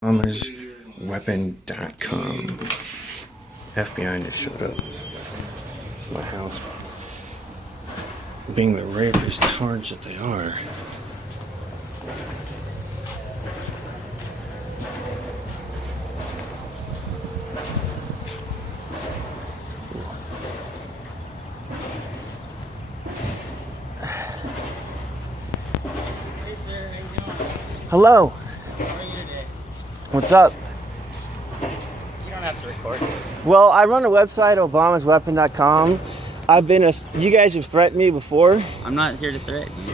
Weapon.com. F.B.I. just showed up at my house, being the rapist tards that they are. Hey sir, how you doing? Hello. How are you today? What's up? You don't have to record this. Well, I run a website, obamasweapon.com. You guys have threatened me before. I'm not here to threaten you.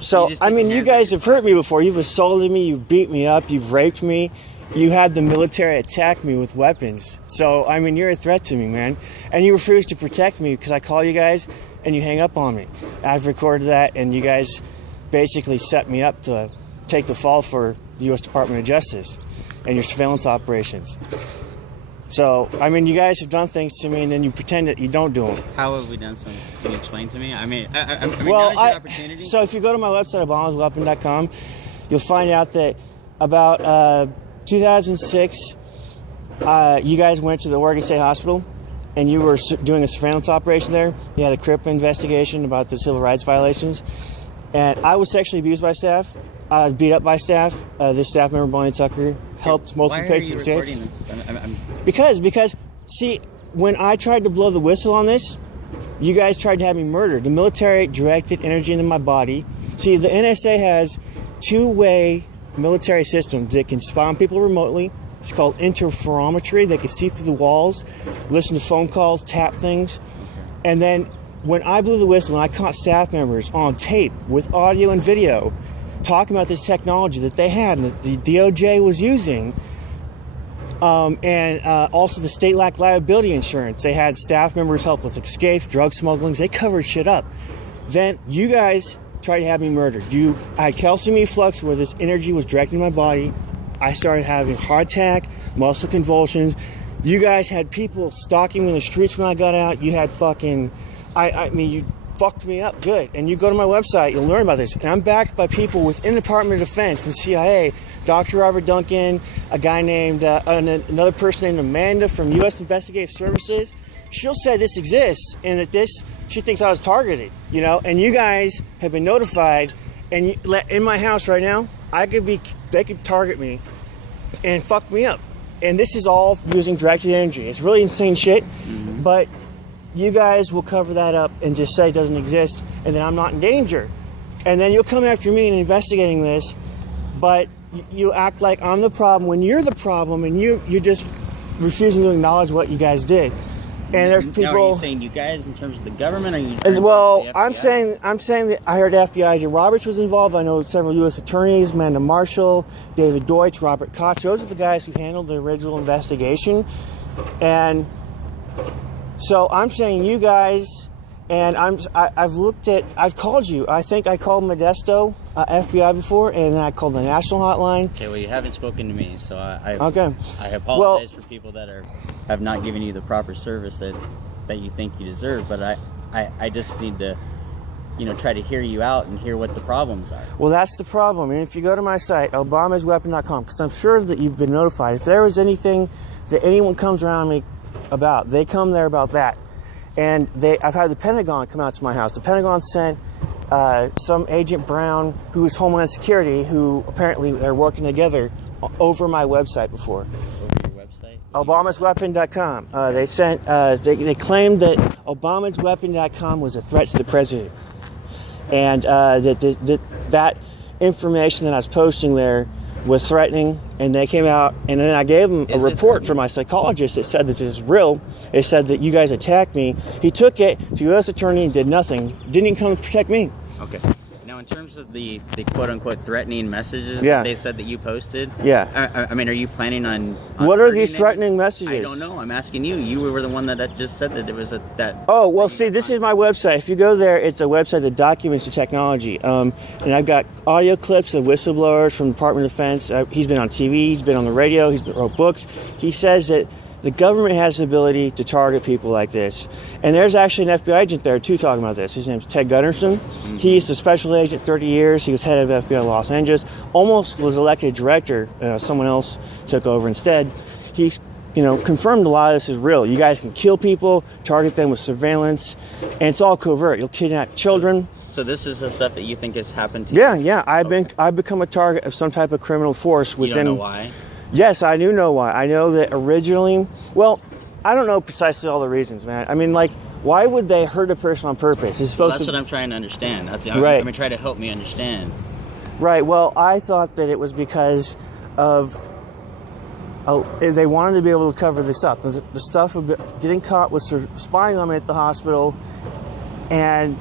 So, I mean, you guys have hurt me before. You've assaulted me, you've beat me up, you've raped me. You had the military attack me with weapons. So, I mean, you're a threat to me, man. And you refuse to protect me because I call you guys and you hang up on me. I've recorded that, and you guys basically set me up to take the fall for the U.S. Department of Justice and your surveillance operations. So, I mean, you guys have done things to me, and then you pretend that you don't do them. How have we done something? Can you explain to me? I mean, now's your opportunity. So if you go to my website, obamasweapon.com, you'll find out that about 2006, you guys went to the Oregon State Hospital, and you were doing a surveillance operation there. You had a CRIP investigation about the civil rights violations. And I was sexually abused by staff. I was beat up by staff. This staff member, Bonnie Tucker, helped multiple patients. Why are you recording this? Because, see, when I tried to blow the whistle on this, you guys tried to have me murdered. The military directed energy into my body. See, the NSA has two-way military systems that can spy on people remotely. It's called interferometry. They can see through the walls, listen to phone calls, tap things. And then when I blew the whistle and I caught staff members on tape with audio and video talking about this technology that they had and that the DOJ was using, and also the state lacked liability insurance. They had staff members help with escapes, drug smugglings. They covered shit up. Then you guys tried to have me murdered. I had calcium efflux where this energy was directing my body. I started having heart attack, muscle convulsions. You guys had people stalking me in the streets when I got out. You had fucking, I mean, you fucked me up good. And you go to my website, you'll learn about this. And I'm backed by people within the Department of Defense and CIA, Dr. Robert Duncan, a guy named, another person named Amanda from U.S. Investigative Services. She'll say this exists and that she thinks I was targeted, you know. And you guys have been notified, and in my house right now, they could target me and fuck me up. And this is all using directed energy. It's really insane shit, but you guys will cover that up and just say it doesn't exist, and then I'm not in danger. And then you'll come after me in investigating this, but you act like I'm the problem when you're the problem, and you're just refusing to acknowledge what you guys did. And there's people. Now, are you saying you guys in terms of the government? Or you? Well, I'm saying that I heard FBI. Jim Roberts was involved. I know several U.S. attorneys, Amanda Marshall, David Deutsch, Robert Koch. Those are the guys who handled the original investigation. And so I'm saying you guys, and I've called you. I think I called Modesto FBI before, and then I called the national hotline. Okay, well, you haven't spoken to me, so I apologize for people that have not given you the proper service that you think you deserve. But I just need to, try to hear you out and hear what the problems are. Well, that's the problem. And if you go to my site, obamasweapon.com, because I'm sure that you've been notified. If there was anything that anyone comes around me about, they come there about that. And I've had the Pentagon come out to my house. The Pentagon sent some Agent Brown, who is Homeland Security, who apparently they're working together over my website before. Over your website? obamasweapon.com. They claimed that obamasweapon.com was a threat to the president. And that information that I was posting there was threatening, and they came out, and then I gave them a report from my psychologist that said that this is real. It said that you guys attacked me. He took it to U.S. attorney and did nothing. Didn't even come to protect me. Okay. Now, in terms of the quote-unquote threatening messages that they said that you posted, I mean, are you planning on what are these threatening messages? I don't know. I'm asking you. You were the one that just said that there was that. Oh, well, see, this is my website. If you go there, it's a website that documents the technology. And I've got audio clips of whistleblowers from the Department of Defense. He's been on TV. He's been on the radio. He's wrote books. He says that The government has the ability to target people like this. And there's actually an FBI agent there, too, talking about this. His name's Ted Gunderson. Mm-hmm. He's the special agent, 30 years. He was head of FBI Los Angeles. Almost was elected director. Someone else took over instead. He's, confirmed a lot of this is real. You guys can kill people, target them with surveillance, and it's all covert. You'll kidnap children. So this is the stuff that you think has happened to you? Yeah. I've become a target of some type of criminal force within... You don't know why? Yes, I do know why. I know that originally, I don't know precisely all the reasons, man. I mean, why would they hurt a person on purpose? It's supposed that's what I'm trying to understand. Right. I'm going to try to help me understand. Right. Well, I thought that it was because of they wanted to be able to cover this up. The stuff of getting caught with spying on me at the hospital, and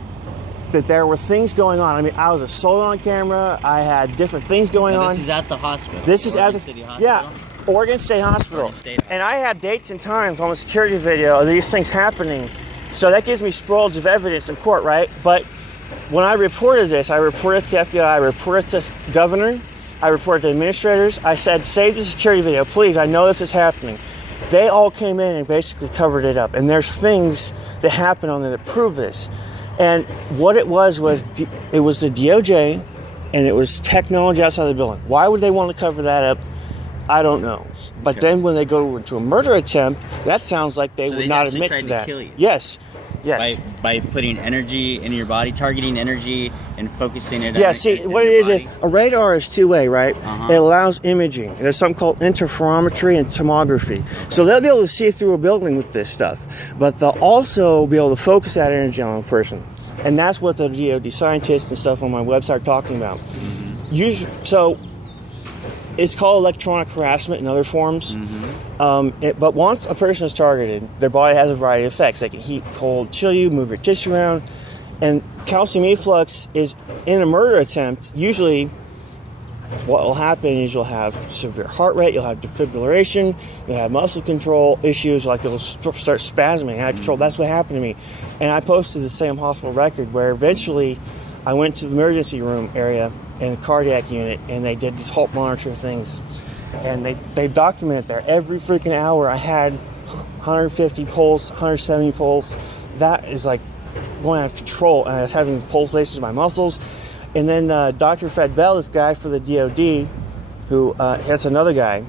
that there were things going on. I mean, I was assaulted on camera. I had different things going on. This is at the hospital. This is Oregon at the City Hospital? Yeah, Oregon State Hospital. And I had dates and times on the security video of these things happening. So that gives me spoils of evidence in court, right? But when I reported this, I reported to the FBI, I reported to the governor, I reported to administrators. I said, save the security video, please. I know this is happening. They all came in and basically covered it up. And there's things that happen on there that prove this. And what it was it was the DOJ, and it was technology outside the building. Why would they want to cover that up? I don't know. But then when they go into a murder attempt, that sounds like they would not admit to that. Kill you. Yes. By putting energy in your body, targeting energy and focusing it. Yeah. See, what it is, a radar is two-way, right? Uh-huh. It allows imaging. There's something called interferometry and tomography. So they'll be able to see through a building with this stuff, but they'll also be able to focus that energy on a person, and that's what the DoD scientists and stuff on my website are talking about. Mm-hmm. So it's called electronic harassment in other forms. Mm-hmm. But once a person is targeted, their body has a variety of effects. They can heat, cold, chill you, move your tissue around. And calcium efflux is, in a murder attempt, usually what will happen is you'll have severe heart rate, you'll have defibrillation, you'll have muscle control issues, like it'll start spasming out of control. That's what happened to me. And I posted the same hospital record where eventually I went to the emergency room area in the cardiac unit, and they did these heart monitor things. And they documented there. Every freaking hour I had 150 pulse, 170 pulse. That is like going out of control. And I was having pulsations in my muscles. And then Dr. Fred Bell, this guy for the DOD, who that's another guy,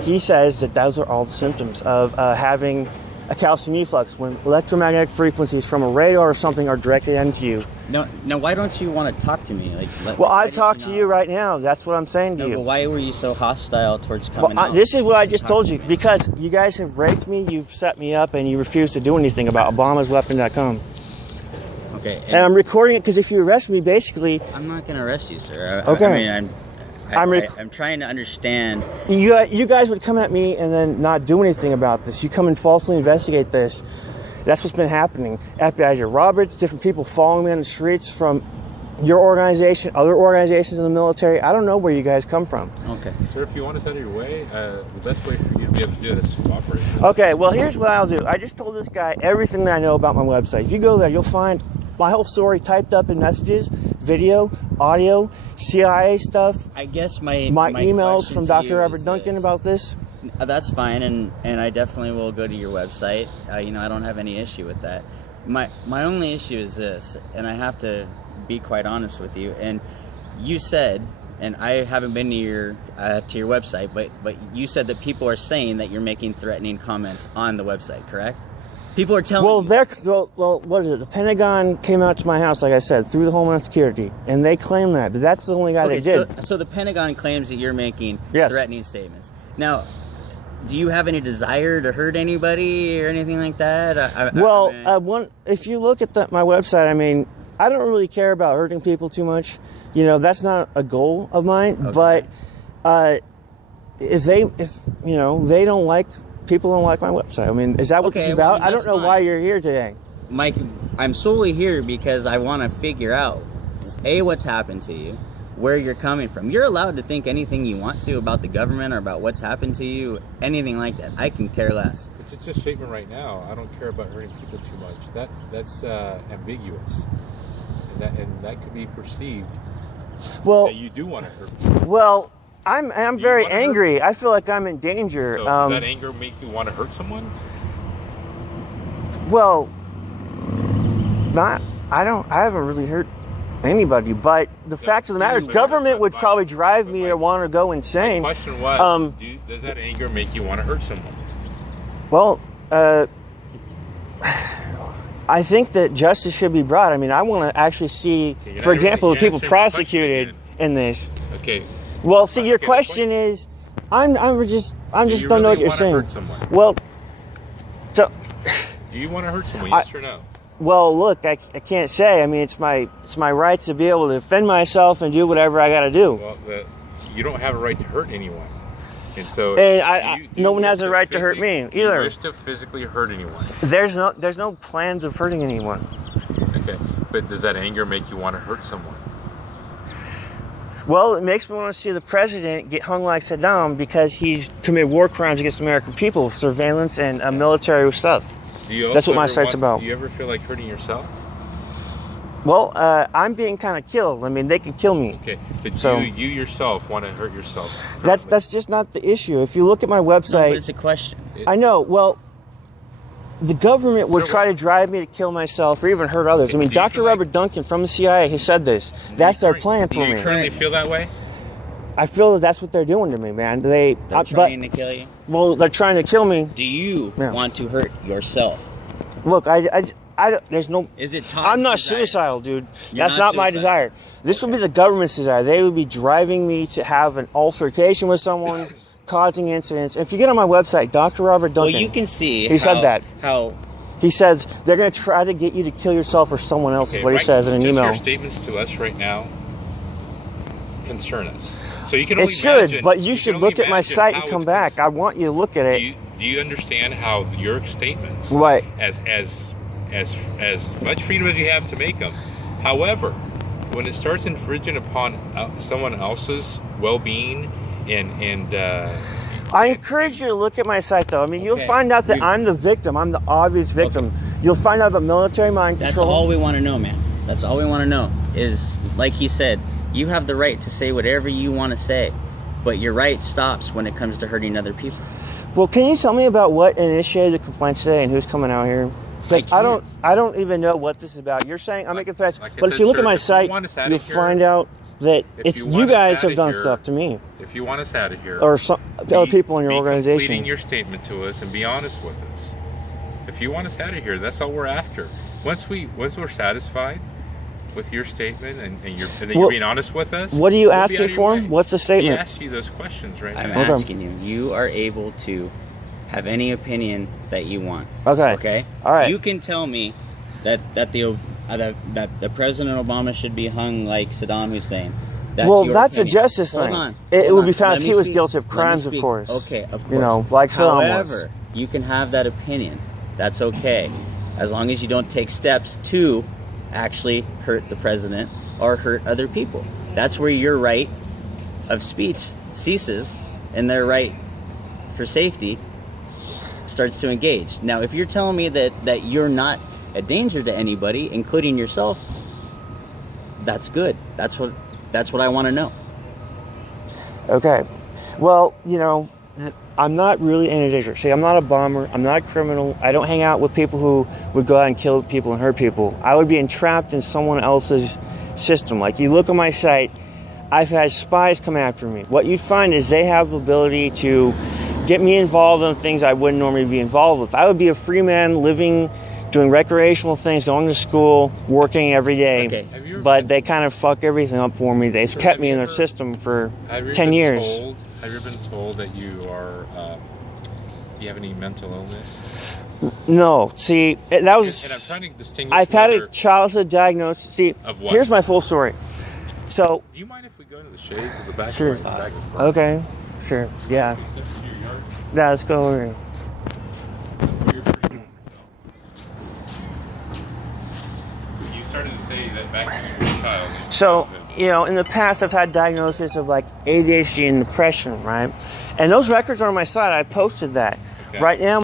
he says that those are all the symptoms of having a calcium efflux, when electromagnetic frequencies from a radar or something are directed into you. Now, why don't you want to talk to me? I talk to you right now. That's what I'm saying to you. But why were you so hostile towards coming out? This is what I just told you. Because you guys have raped me, you've set me up, and you refuse to do anything about ObamasWeapon.com. Okay. And I'm recording it because if you arrest me, basically... I'm not going to arrest you, sir. Okay. I'm trying to understand. You guys would come at me and then not do anything about this. You come and falsely investigate this. That's what's been happening. FBI agent Roberts, different people following me on the streets from your organization, other organizations in the military. I don't know where you guys come from. Okay. Sir, if you want us out of your way, the best way for you to be able to do this is to cooperate. Okay, well, here's what I'll do. I just told this guy everything that I know about my website. If you go there, you'll find my whole story typed up in messages, video, audio, CIA stuff. I guess my emails from Dr. Robert Duncan about this. That's fine, and I definitely will go to your website. I don't have any issue with that. My only issue is this, and I have to be quite honest with you. And you said, and I haven't been to your website, but you said that people are saying that you're making threatening comments on the website, correct? People are telling well, what is it? The Pentagon came out to my house, like I said, through the Homeland Security, and they claim that. But that's the only guy that did. So the Pentagon claims that you're making yes. threatening statements. Now, do you have any desire to hurt anybody or anything like that? If you look at my website, I mean, I don't really care about hurting people too much. That's not a goal of mine. Okay. But if they don't like. People don't like my website. I mean, is that what it's about? I don't know why you're here today. Mike, I'm solely here because I want to figure out, A, what's happened to you, where you're coming from. You're allowed to think anything you want to about the government or about what's happened to you, anything like that. I can care less. It's just a statement right now. I don't care about hurting people too much. That's ambiguous. And that could be perceived that you do want to hurt people. Well, I'm very angry. I feel like I'm in danger. So does that anger make you want to hurt someone? Well, I haven't really hurt anybody, but the fact of the matter is government would probably drive me to want to go insane. My question was, does that anger make you want to hurt someone? Well, I think that justice should be brought. I mean, I want to actually see, for example, the people prosecuted in this. Okay. Well, see, your question is, I'm just don't know what you're saying. Hurt someone? Well, so do you want to hurt someone? Yes or no? Well, look, I can't say. I mean, it's my right to be able to defend myself and do whatever I got to do. Well, you don't have a right to hurt anyone, and so no one has a right to hurt me either. Do you wish to physically hurt anyone? There's no plans of hurting anyone. Okay, but does that anger make you want to hurt someone? Well, it makes me want to see the president get hung like Saddam because he's committed war crimes against the American people, surveillance and military stuff. That's what my site's about. Do you ever feel like hurting yourself? Well, I'm being kind of killed. I mean, they can kill me. Okay, but so, you yourself want to hurt yourself? That's just not the issue. If you look at my website... No, it's a question. I know. Well, the government would try to drive me to kill myself or even hurt others. I mean, Dr. Robert Duncan from the CIA has said this. That's their plan for me. Do you currently feel that way? I feel that that's what they're doing to me, man. They're trying to kill you? Well, they're trying to kill me. Do you want to hurt yourself? Look, there's no... Is it Todd's I'm not desire? Suicidal, dude. That's not my desire. This would be the government's desire. They would be driving me to have an altercation with someone, causing incidents. If you get on my website, Dr. Robert Duncan... Well, you can see he said that. How... He says they're going to try to get you to kill yourself or someone else, is what he says in an email. Your statements to us right now concern us. So you can only It should, imagine, but you should look at my site and come back. I want you to look at it. Do you understand how your statements, right, as much freedom as you have to make them, however, when it starts infringing upon someone else's well-being and I encourage you to look at my site, though. I mean, you'll find out that I'm the victim. I'm the obvious victim. You'll find out about military mind control. That's all we want to know, man. That's all we want to know is, like he said, you have the right to say whatever you want to say, but your right stops when it comes to hurting other people. Well, can you tell me about what initiated the complaint today and who's coming out here? Because I don't even know what this is about. You're saying I'm making threats, but if you look at my site, you'll find out that it's you guys have done stuff to me. If you want us out of here, or some other people in your organization, completing your statement to us and be honest with us. If you want us out of here, that's all we're after. Once we're satisfied with your statement and you're being honest with us. What are you asking for? What's the statement? We asked you those questions right now. I'm asking you. You are able to have any opinion that you want. Okay. Okay. All right. You can tell me that the President Obama should be hung like Saddam Hussein. That's a justice thing. Hold on. It would be found if he was guilty of crimes, of course. Okay, of course. You know, like Saddam was. However, you can have that opinion. That's okay, as long as you don't take steps to actually hurt the president or hurt other people. That's where your right of speech ceases and their right for safety starts to engage. Now, if you're telling me that you're not a danger to anybody, including yourself, that's good. That's what I want to know. Okay. Well, you know, I'm not really in a danger. See, I'm not a bomber. I'm not a criminal. I don't hang out with people who would go out and kill people and hurt people. I would be entrapped in someone else's system. Like, you look at my site, I've had spies come after me. What you'd find is they have the ability to get me involved in things I wouldn't normally be involved with. I would be a free man living, doing recreational things, going to school, working every day. Okay. But they kind of fuck everything up for me. They've kept me in their system for 10 years. Have you ever been told that you have any mental illness? No. See, that was... And I'm trying to distinguish... I've had a childhood diagnosis. See, of what? Here's my full story. So... Do you mind if we go into the shade? Because the back sure. Is hot. Okay. Sure. Yeah. Yeah, let's go over here. You started to say that back when you were a child. So, you know, in the past I've had diagnosis of like ADHD and depression, right? And those records are on my site. I posted that. Okay. Right now